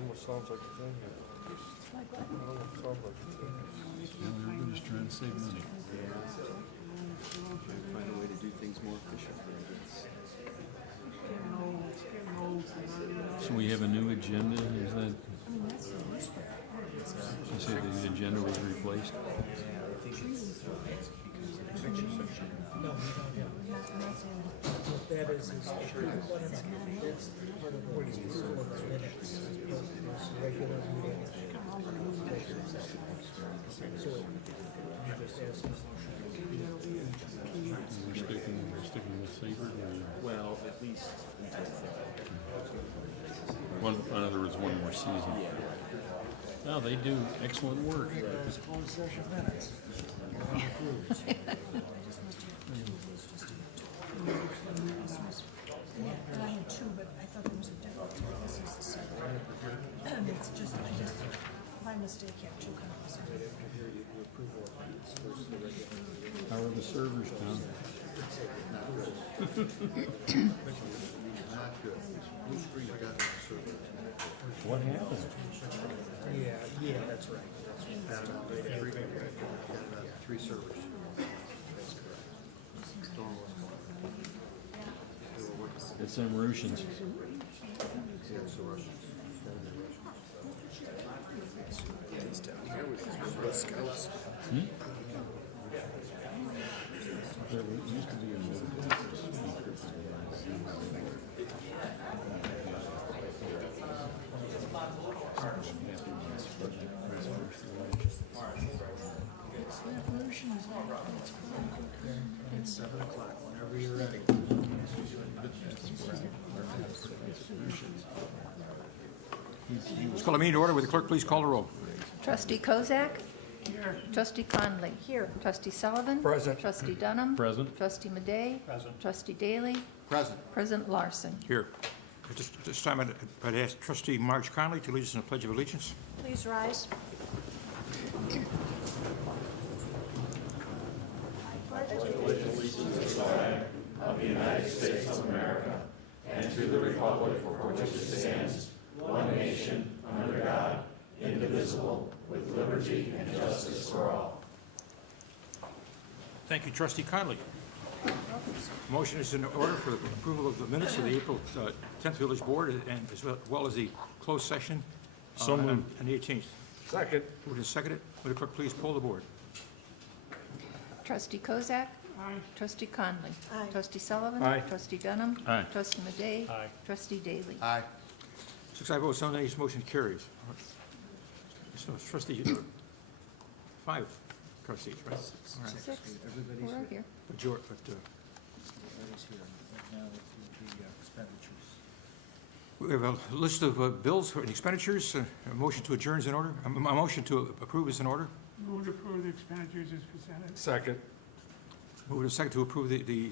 Almost sounds like it's in here. It almost sounds like it's in here. Everybody's trying to save money. Find a way to do things more efficiently, I guess. So we have a new agenda, is that? You say the agenda was replaced? No, we don't have. What that is approval, that's part of the approval of the minutes, as regular meetings. So, you just ask us. We're sticking with Sabre? Well, at least until One, in other words, one more season. No, they do excellent work. Those closed session minutes. Yeah, I had two, but I thought there was a difference. This is the same. It's just, by mistake, have two copies. How are the servers, Tom? What happened? Yeah, that's right. three servers. It's them Russians. There used to be a It's 7 o'clock, whenever you're ready. Let's call a meeting to order. Will the clerk please call the roll? Trustee Kozak? Here. Trustee Conley? Here. Trustee Sullivan? Present. Trustee Dunham? Present. Trustee Madej? Present. Trustee Daly? Present. President Larson? Here. At this time, I'd ask Trustee Marge Conley to lead us in the Pledge of Allegiance. Please rise. Thank you, Trustee Conley. Motion is in order for the approval of the minutes of the April 10th Village Board and as well as the closed session So moved. on the 18th. Second. Moved and seconded. Will the clerk please poll the board? Trustee Kozak? Aye. Trustee Conley? Aye. Trustee Sullivan? Aye. Trustee Dunham? Aye. Trustee Madej? Aye. Trustee Daly? Aye. 6 ayes, no nays, motion carries. So trustee, 5 trustees, right? All right. 6. We're all here. Everybody's here. Right now, we'll do the expenditures. We have a list of bills and expenditures. A motion to adjourn is in order. A motion to approve is in order. Move to approve the expenditures as presented. Second. Move to second to approve the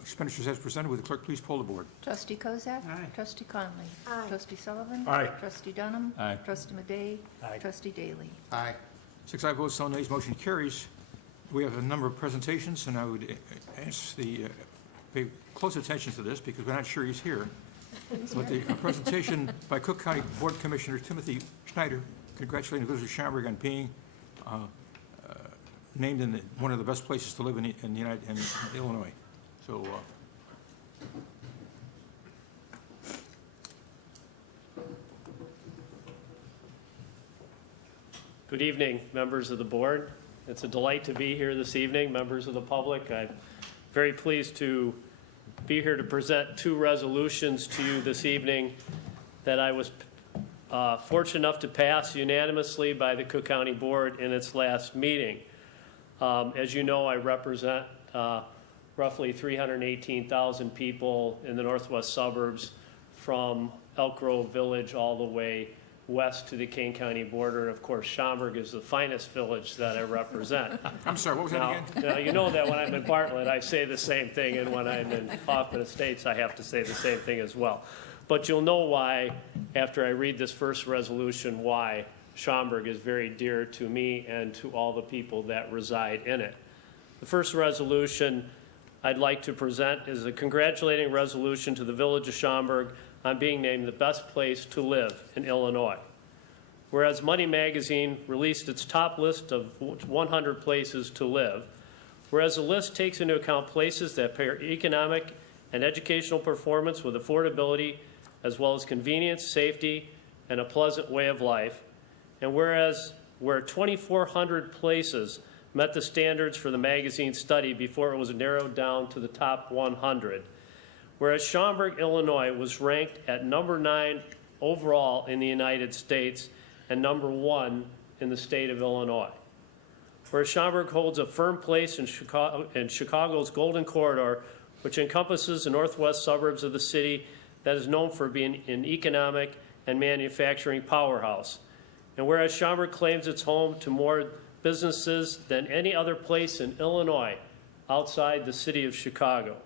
expenditures as presented. Will the clerk please poll the board? Trustee Kozak? Aye. Trustee Conley? Aye. Trustee Sullivan? Aye. Trustee Dunham? Aye. Trustee Madej? Aye. Trustee Daly? Aye. 6 ayes, no nays, motion carries. We have a number of presentations, and I would ask pay close attention to this because we're not sure he's here. But the presentation by Cook County Board Commissioner Timothy Schneider, congratulating the village of Schaumburg on being named in one of the best places to live in Illinois. So, Good evening, members of the board. It's a delight to be here this evening, members of the public. I'm very pleased to be here to present 2 resolutions to you this evening that I was fortunate enough to pass unanimously by the Cook County Board in its last meeting. As you know, I represent roughly 318,000 people in the northwest suburbs from Elk Grove Village all the way west to the Kane County border. And of course, Schaumburg is the finest village that I represent. I'm sorry, what was that Now, again? now, you know that when I'm in Bartlett, I say the same thing, and when I'm in Hoffman Estates, I have to say the same thing as well. But you'll know why, after I read this first resolution, why Schaumburg is very dear to me and to all the people that reside in it. The first resolution I'd like to present is a congratulating resolution to the Village of Schaumburg on being named the best place to live in Illinois. Whereas Money Magazine released its top list of 100 places to live, whereas the list takes into account places that pair economic and educational performance with affordability, as well as convenience, safety, and a pleasant way of life, and whereas where 2,400 places met the standards for the magazine study before it was narrowed down to the top 100, whereas Schaumburg, Illinois was ranked at number 9 overall in the United States and number 1 in the state of Illinois. Whereas Schaumburg holds a firm place in Chicago's Golden Corridor, which encompasses the northwest suburbs of the city that is known for being an economic and manufacturing powerhouse. And whereas Schaumburg claims it's home to more businesses than any other place in Illinois outside the city of Chicago.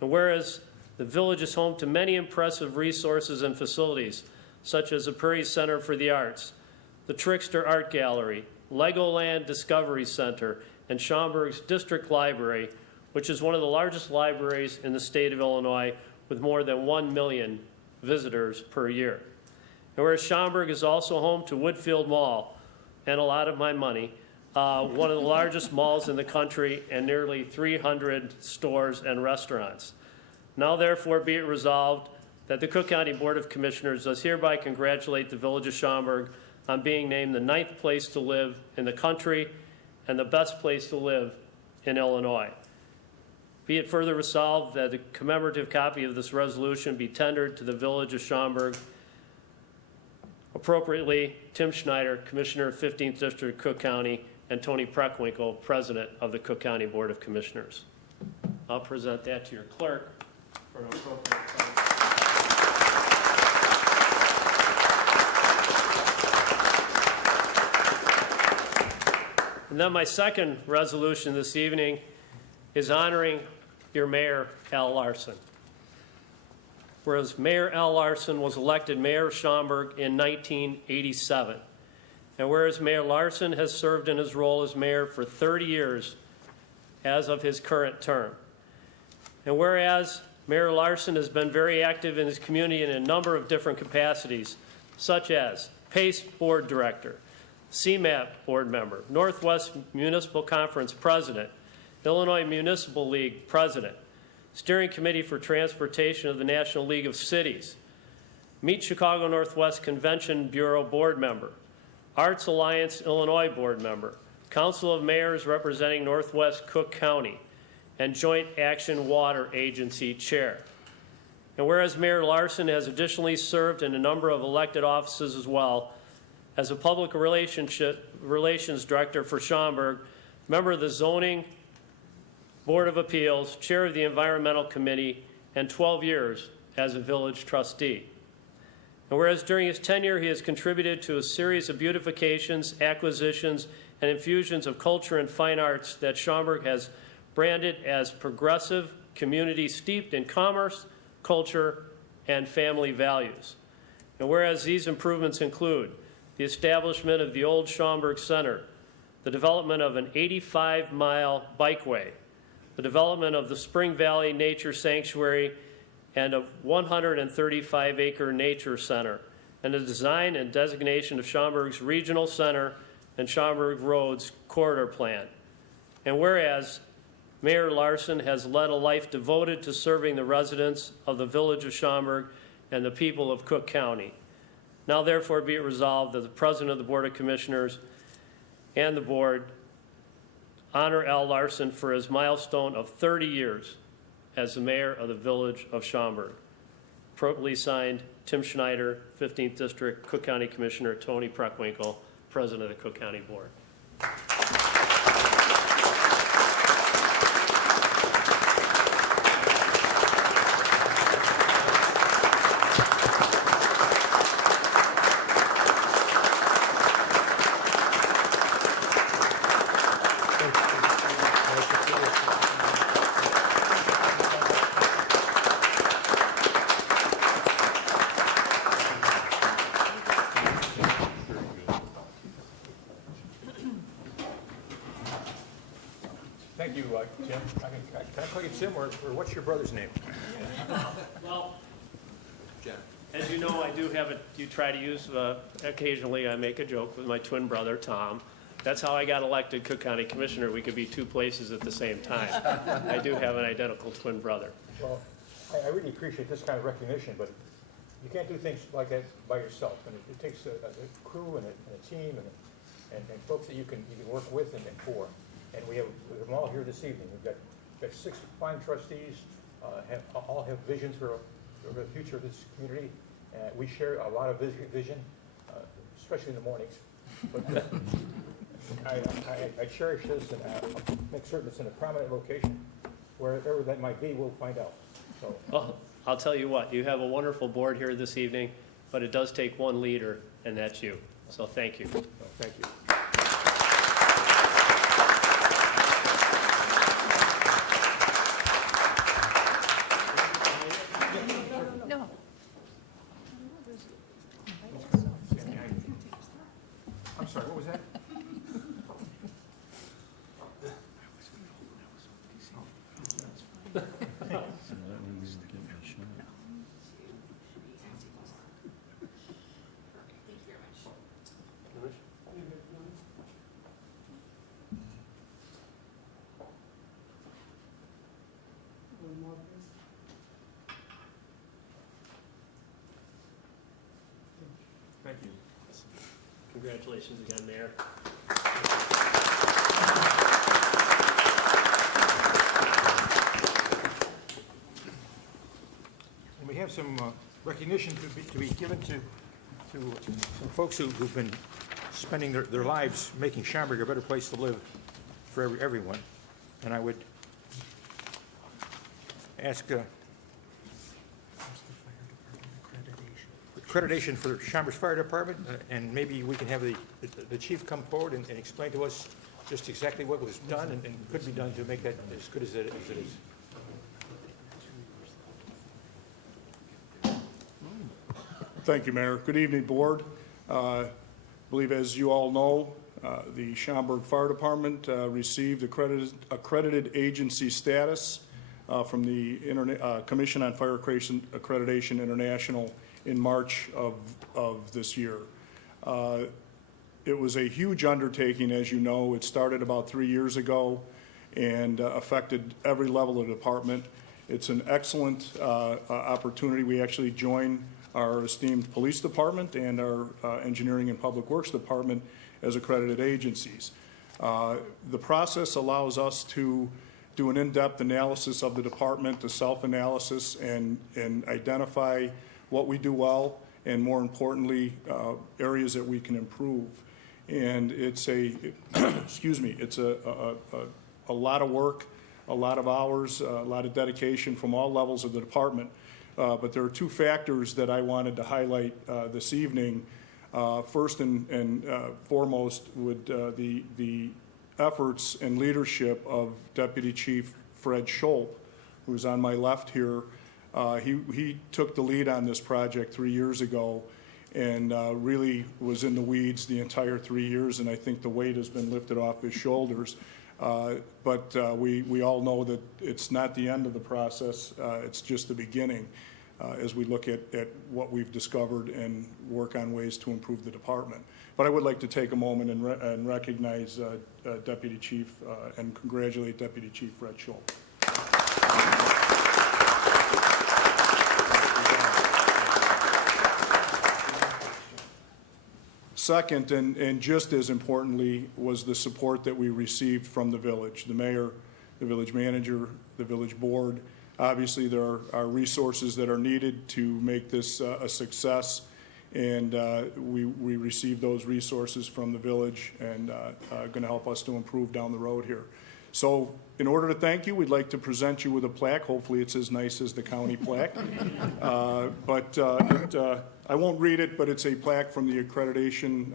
And whereas the village is home to many impressive resources and facilities, such as the Prairie Center for the Arts, the Trickster Art Gallery, Legoland Discovery Center, and Schaumburg's District Library, which is one of the largest libraries in the state of Illinois with more than 1 million visitors per year. And whereas Schaumburg is also home to Woodfield Mall, and a lot of my money, one of the largest malls in the country and nearly 300 stores and restaurants. Now therefore be it resolved that the Cook County Board of Commissioners does hereby congratulate the Village of Schaumburg on being named the 9th place to live in the country and the best place to live in Illinois. Be it further resolved that a commemorative copy of this resolution be tendered to the Village of Schaumburg. Appropriately, Tim Schneider, Commissioner of 15th District, Cook County, and Tony Preckwinkle, President of the Cook County Board of Commissioners. I'll present that to your clerk for an appropriate sign. And then my second resolution this evening is honoring your Mayor, Al Larson. Whereas Mayor Al Larson was elected Mayor of Schaumburg in 1987. And whereas Mayor Larson has served in his role as mayor for 30 years as of his current term. And whereas Mayor Larson has been very active in his community in a number of different capacities, such as PACE Board Director, CMAP Board Member, Northwest Municipal Conference President, Illinois Municipal League President, Steering Committee for Transportation of the National League of Cities, Meet Chicago Northwest Convention Bureau Board Member, Arts Alliance Illinois Board Member, Council of Mayors representing Northwest Cook County, and Joint Action Water Agency Chair. And whereas Mayor Larson has additionally served in a number of elected offices as well, as a Public Relations Director for Schaumburg, member of the Zoning Board of Appeals, Chair of the Environmental Committee, and 12 years as a village trustee. And whereas during his tenure he has contributed to a series of beautifications, acquisitions, and infusions of culture and fine arts that Schaumburg has branded as progressive community steeped in commerce, culture, and family values. And whereas these improvements include the establishment of the old Schaumburg Center, the development of an 85-mile bikeway, the development of the Spring Valley Nature Sanctuary, and a 135-acre nature center, and the design and designation of Schaumburg's Regional Center and Schaumburg Roads Corridor Plan. And whereas Mayor Larson has led a life devoted to serving the residents of the Village of Schaumburg and the people of Cook County. Now therefore be it resolved that the President of the Board of Commissioners and the Board honor Al Larson for his milestone of 30 years as the Mayor of the Village of Schaumburg. Appropriately signed, Tim Schneider, 15th District, Cook County Commissioner Tony Preckwinkle, President of the Cook County Board. Thank you, Tim. Can I call you Tim, or what's your brother's name? Well, Jeff. as you know, I do have you try to use, occasionally I make a joke with my twin brother, Tom. That's how I got elected Cook County Commissioner. We could be two places at the same time. I do have an identical twin brother. Well, I really appreciate this kind of recognition, but you can't do things like that by yourself. And it takes a crew and a team and folks that you can work with and for. And we have them all here this evening. We've got 6 fine trustees, all have visions for the future of this community. We share a lot of vision, especially in the mornings. But I cherish this, and I'll make certain it's in a prominent location. Wherever that might be, we'll find out. So, Well, I'll tell you what, you have a wonderful board here this evening, but it does take one leader, and that's you. So thank you. thank you. No. I'm sorry, what was that? Thank you. Congratulations again, Mayor. And we have some recognition to be given to some folks who've been spending their lives making Schaumburg a better place to live for everyone. And I would ask accreditation for Schaumburg's Fire Department, and maybe we can have the chief come forward and explain to us just exactly what was done and could be done to make that as good as it is. Thank you, Mayor. Good evening, Board. I believe, as you all know, the Schaumburg Fire Department received accredited agency status from the Commission on Fire Accreditation International in March of this year. It was a huge undertaking, as you know. It started about 3 years ago and affected every level of the department. It's an excellent opportunity. We actually joined our esteemed police department and our engineering and public works department as accredited agencies. The process allows us to do an in-depth analysis of the department, a self-analysis, and identify what we do well, and more importantly, areas that we can improve. And it's excuse me, it's a lot of work, a lot of hours, a lot of dedication from all levels of the department. But there are 2 factors that I wanted to highlight this evening. First and foremost would the efforts and leadership of Deputy Chief Fred Schulp, who's on my left here. He took the lead on this project 3 years ago and really was in the weeds the entire 3 years, and I think the weight has been lifted off his shoulders. But we all know that it's not the end of the process, it's just the beginning as we look at what we've discovered and work on ways to improve the department. But I would like to take a moment and recognize Deputy Chief and congratulate Deputy Chief Fred Schulp. Second, and just as importantly, was the support that we received from the village, the mayor, the village manager, the village board. Obviously, there are resources that are needed to make this a success, and we received those resources from the village and going to help us to improve down the road here. So in order to thank you, we'd like to present you with a plaque. Hopefully it's as nice as the county plaque. I won't read it, but it's a plaque from the accreditation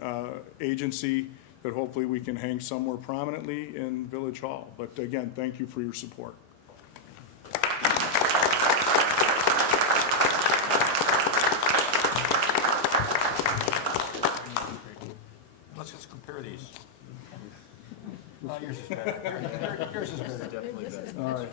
agency that hopefully we can hang somewhere prominently in Village Hall. But again, thank you for your support. Let's just compare these. Yours is better. Yours is better. Definitely better. All right.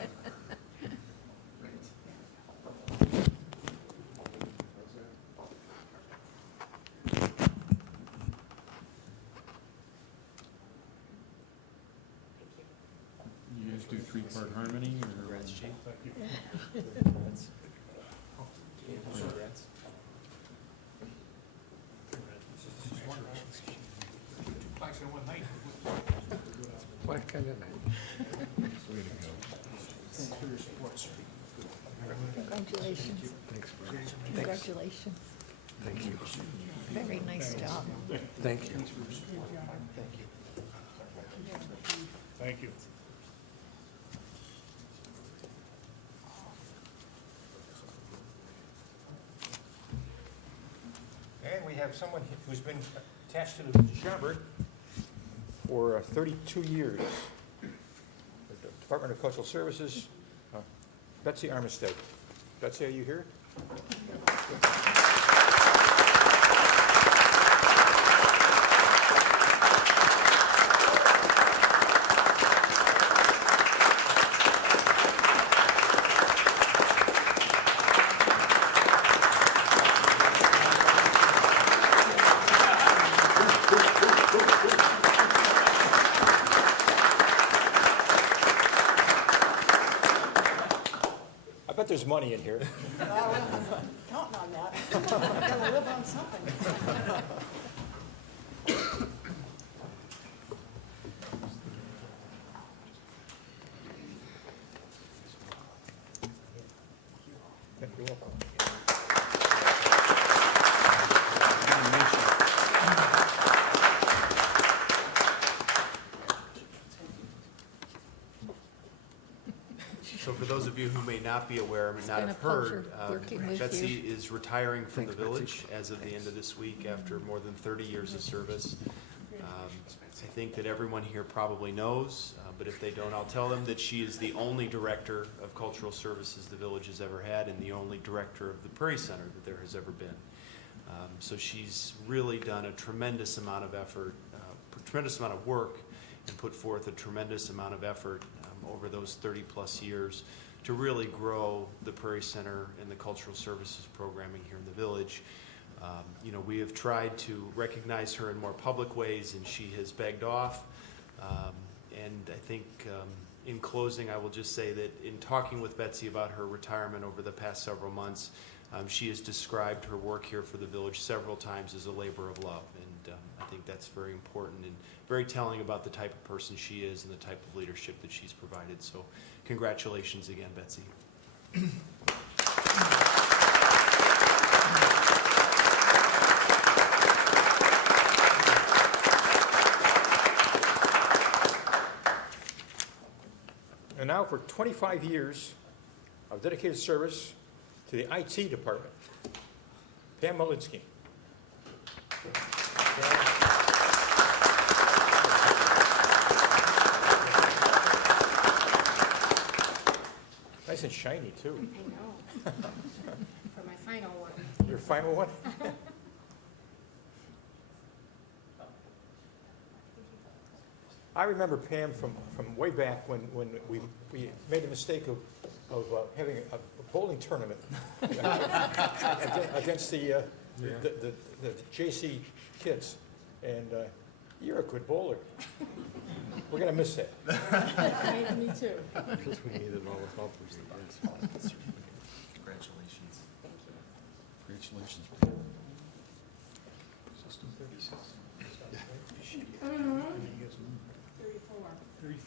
Part harmony or? Congrats, Chief. Congrats. What kind of night? Congratulations. Congratulations. Thank you. Very nice job. Thank you. Thank you. And we have someone who's been attached to the Schaumburg for 32 years. The Department of Cultural Services, Betsy Armistead. Betsy, are you here? I bet there's money in here. Counting on that. Gotta live on something. You're welcome. So for those of you who may not be aware, may not been a have heard, pleasure working with Betsy you. is retiring from the village as of the end of this week after more than 30 years of service. I think that everyone here probably knows, but if they don't, I'll tell them that she is the only director of cultural services the village has ever had and the only director of the Prairie Center that there has ever been. So she's really done a tremendous amount of effort, tremendous amount of work, and put forth a tremendous amount of effort over those 30-plus years to really grow the Prairie Center and the cultural services programming here in the village. You know, we have tried to recognize her in more public ways, and she has begged off. And I think in closing, I will just say that in talking with Betsy about her retirement over the past several months, she has described her work here for the village several times as a labor of love. And I think that's very important and very telling about the type of person she is and the type of leadership that she's provided. So congratulations again, Betsy. And now for 25 years of dedicated service to the IT department, Pam Malinsky. Nice and shiny, too. I know. For my final one. Your final one? I remember Pam from way back when we made the mistake of having a bowling tournament against the JC kids. And you're a good bowler. We're going to miss that. Me too. Because we needed all the helpers. Congratulations. Congratulations. System 36. 32.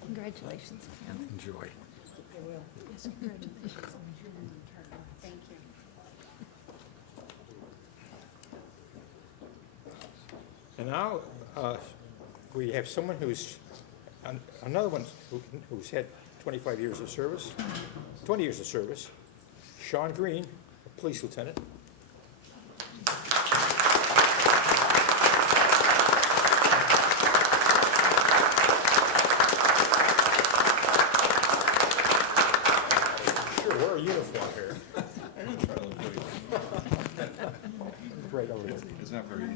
Congratulations, Pam. Enjoy. I will. Yes, congratulations. Thank you. And now we have someone who's, another one who's had 25 years of service, 20 years of service, Sean Green, a police lieutenant. Sure, wear a uniform here. Right over there. It's not very easy.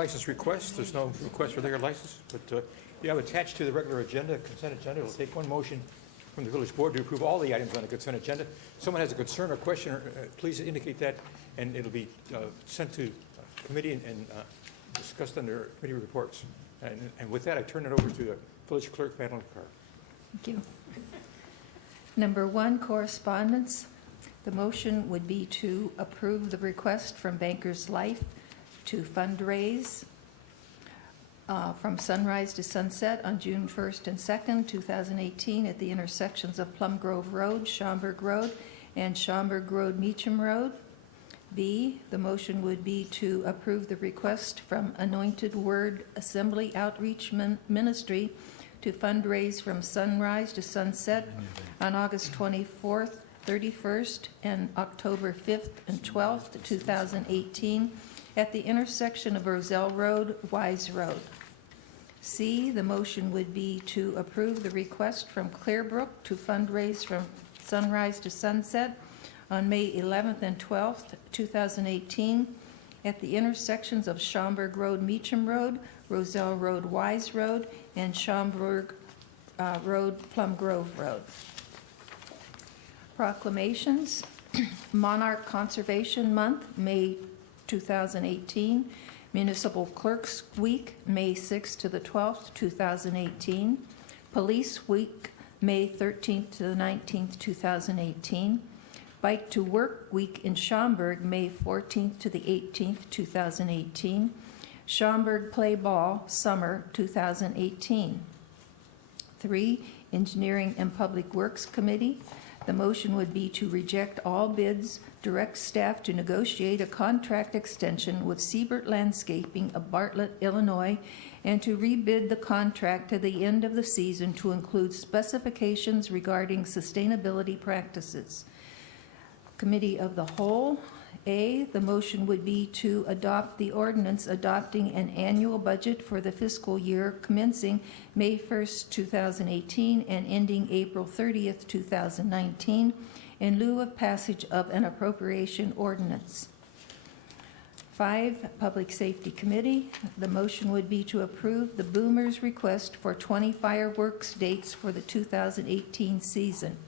license requests. There's no request for liquor license, but you have attached to the regular agenda, consent agenda. It'll take one motion from the village board to approve all the items on the consent agenda. If someone has a concern or question, please indicate that, and it'll be sent to committee and discussed under committee reports. And with that, I turn it over to the village clerk, Madeline Carr. Thank you. Number 1, correspondence. The motion would be to approve the request from Bankers Life to fundraise from sunrise to sunset on June 1st and 2nd, 2018 at the intersections of Plum Grove Road, Schaumburg Road, and Schaumburg Road, Meacham Road. B, the motion would be to approve the request from Anointed Word Assembly Outreach Ministry to fundraise from sunrise to sunset on August 24th, 31st, and October 5th and 12th, 2018 at the intersection of Roselle Road, Wise Road. C, the motion would be to approve the request from Clearbrook to fundraise from sunrise to sunset on May 11th and 12th, 2018 at the intersections of Schaumburg Road, Meacham Road, Roselle Road, Wise Road, and Schaumburg Road, Plum Grove Road. Proclamations. Monarch Conservation Month, May 2018. Municipal Clerks Week, May 6th to the 12th, 2018. Police Week, May 13th to the 19th, 2018. Bike to Work Week in Schaumburg, May 14th to the 18th, 2018. Schaumburg Play Ball Summer 2018. 3, Engineering and Public Works Committee. The motion would be to reject all bids, direct staff to negotiate a contract extension with Siebert Landscaping of Bartlett, Illinois, and to rebid the contract to the end of the season to include specifications regarding sustainability practices. Committee of the Whole. A, the motion would be to adopt the ordinance adopting an annual budget for the fiscal year commencing May 1st, 2018 and ending April 30th, 2019 in lieu of passage of an appropriation ordinance. 5, Public Safety Committee. The motion would be to approve the Boomers' request for 20 fireworks dates for the 2018 season.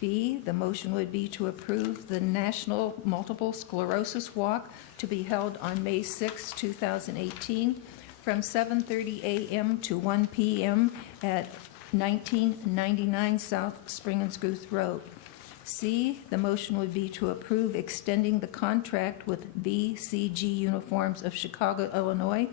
B, the motion would be to approve the National Multiple Sclerosis Walk to be held on May 6, 2018 from 7:30 a.m. to 1 p.m. at 1999 South Springenskooth Road. C, the motion would be to approve extending the contract with BCG Uniforms of Chicago, Illinois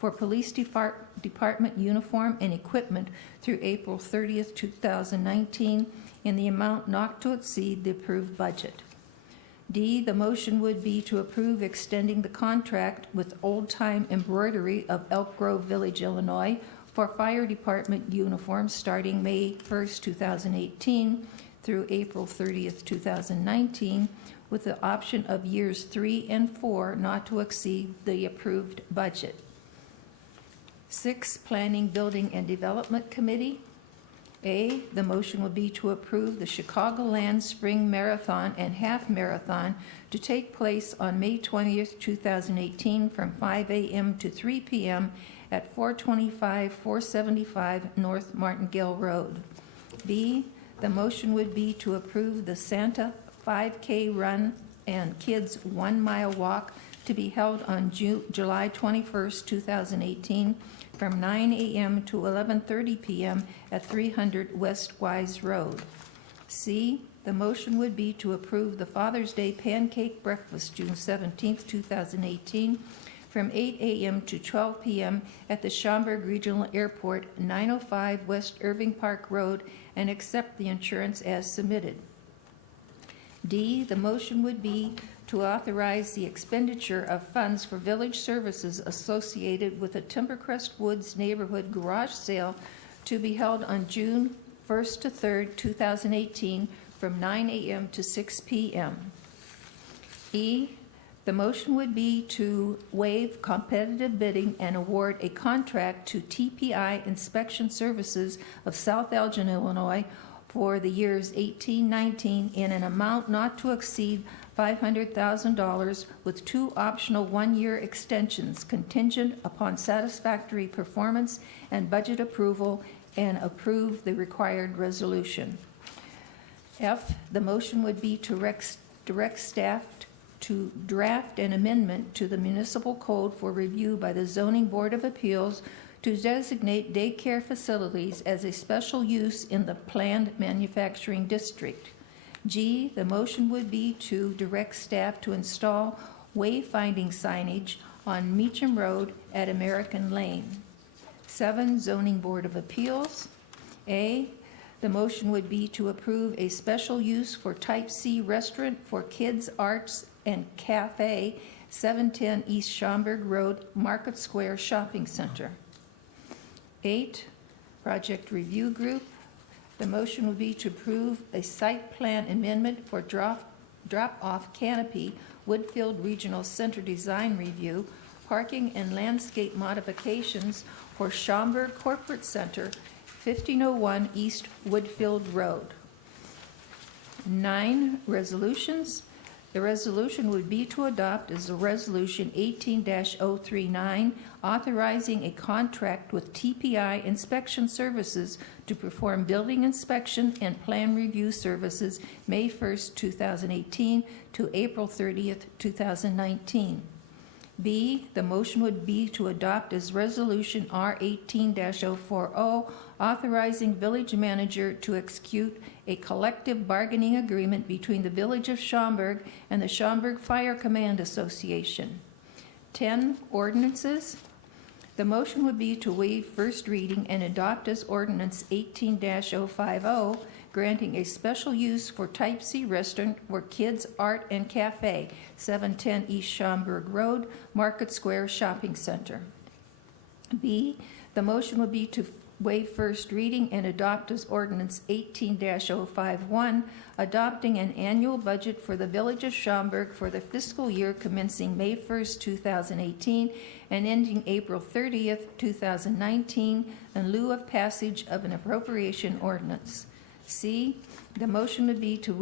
for police department uniform and equipment through April 30th, 2019 in the amount not to exceed the approved budget. D, the motion would be to approve extending the contract with Old Time Embroidery of Elk Grove Village, Illinois for fire department uniforms starting May 1st, 2018 through April 30th, 2019 with the option of years 3 and 4 not to exceed the approved budget. 6, Planning, Building, and Development Committee. A, the motion would be to approve the Chicagoland Spring Marathon and Half Marathon to take place on May 20th, 2018 from 5 a.m. to 3 p.m. at 475 North Martingale Road. B, the motion would be to approve the Santa 5K Run and Kids 1 Mile Walk to be held on July 21st, 2018 from 9 a.m. to 11:30 p.m. at 300 West Wise Road. C, the motion would be to approve the Father's Day Pancake Breakfast June 17th, 2018 from 8 a.m. to 12 p.m. at the Schaumburg Regional Airport, 905 West Irving Park Road, and accept the insurance as submitted. D, the motion would be to authorize the expenditure of funds for village services associated with the Timbercrest Woods Neighborhood Garage Sale to be held on June 1st to 3rd, 2018 from 9 a.m. to 6 p.m. E, the motion would be to waive competitive bidding and award a contract to TPI Inspection Services of South Elgin, Illinois for the years 18-19 in an amount not to exceed $500,000 with 2 optional 1-year extensions contingent upon satisfactory performance and budget approval, and approve the required resolution. F, the motion would be to direct staff to draft an amendment to the municipal code for review by the Zoning Board of Appeals to designate daycare facilities as a special use in the planned manufacturing district. G, the motion would be to direct staff to install wayfinding signage on Meacham Road at American Lane. 7, Zoning Board of Appeals. A, the motion would be to approve a special use for Type C restaurant for Kids Arts and Cafe, 710 East Schaumburg Road, Market Square Shopping Center. 8, Project Review Group. The motion would be to approve a site plan amendment for drop-off canopy, Woodfield Regional Center design review, parking and landscape modifications for Schaumburg Corporate Center, 1501 East Woodfield Road. 9, resolutions. The resolution would be to adopt as a resolution 18-039, authorizing a contract with TPI Inspection Services to perform building inspection and plan review services May 1st, 2018 to April 30th, 2019. B, the motion would be to adopt as resolution R18-040, authorizing village manager to execute a collective bargaining agreement between the Village of Schaumburg and the Schaumburg Fire Command Association. 10, ordinances. The motion would be to waive first reading and adopt as ordinance 18-050, granting a special use for Type C restaurant for Kids Art and Cafe, 710 East Schaumburg Road, Market Square Shopping Center. B, the motion would be to waive first reading and adopt as ordinance 18-051, adopting an annual budget for the Village of Schaumburg for the fiscal year commencing May 1st, 2018 and ending April 30th, 2019, in lieu of passage of an appropriation ordinance. C, the motion would be to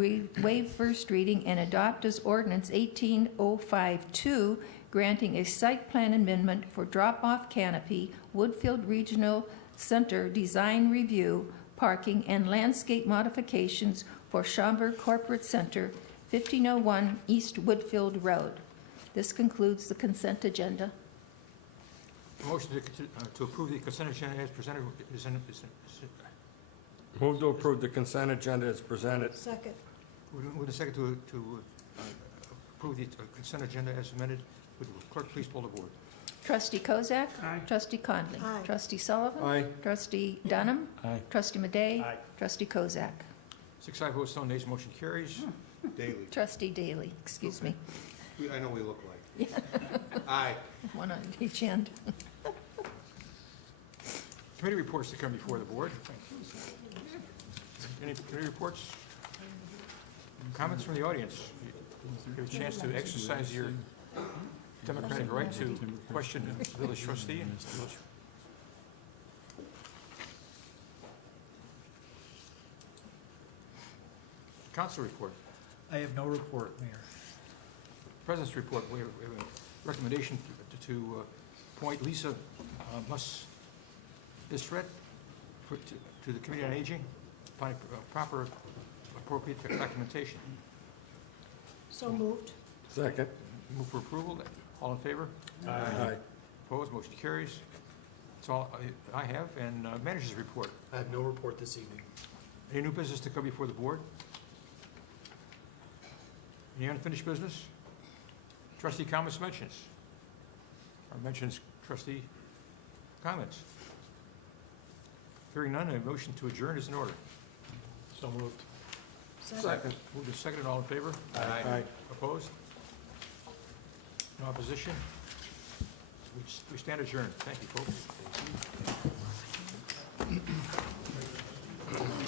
waive first reading and adopt as ordinance 18052, granting a site plan amendment for drop-off canopy, Woodfield Regional Center design review, parking and landscape modifications for Schaumburg Corporate Center, 1501 East Woodfield Road. This concludes the consent agenda. Motion to approve the consent agenda as presented is Move to approve the consent agenda as presented. Second. with a second to approve the consent agenda as amended. Would clerk please poll the board? Trustee Kozak. Aye. Trustee Conley. Aye. Trustee Sullivan. Aye. Trustee Dunham. Aye. Trustee Madej. Aye. Trustee Kozak. 6 ayes, votes no nays, motion carries. Daily. Trustee Daly, excuse me. I know we look like. Aye. One on each end. Committee reports to come before the board. Any committee reports? Comments from the audience? You have a chance to exercise your democratic right to question the village trustee. Council report. I have no report, Mayor. President's report. We have a recommendation to appoint Lisa Bisret to the Committee on Aging, find proper, appropriate documentation. So moved. Second. Move for approval. All in favor? Aye. Opposed? Motion carries. That's all I have. And manager's report. I have no report this evening. Any new business to come before the board? Any unfinished business? Trustee comments, mentions? Or mentions, trustee comments? Hearing none, a motion to adjourn is in order. So moved. Second. Moved and seconded, all in favor? Aye. Opposed? No opposition? We stand adjourned. Thank you, folks.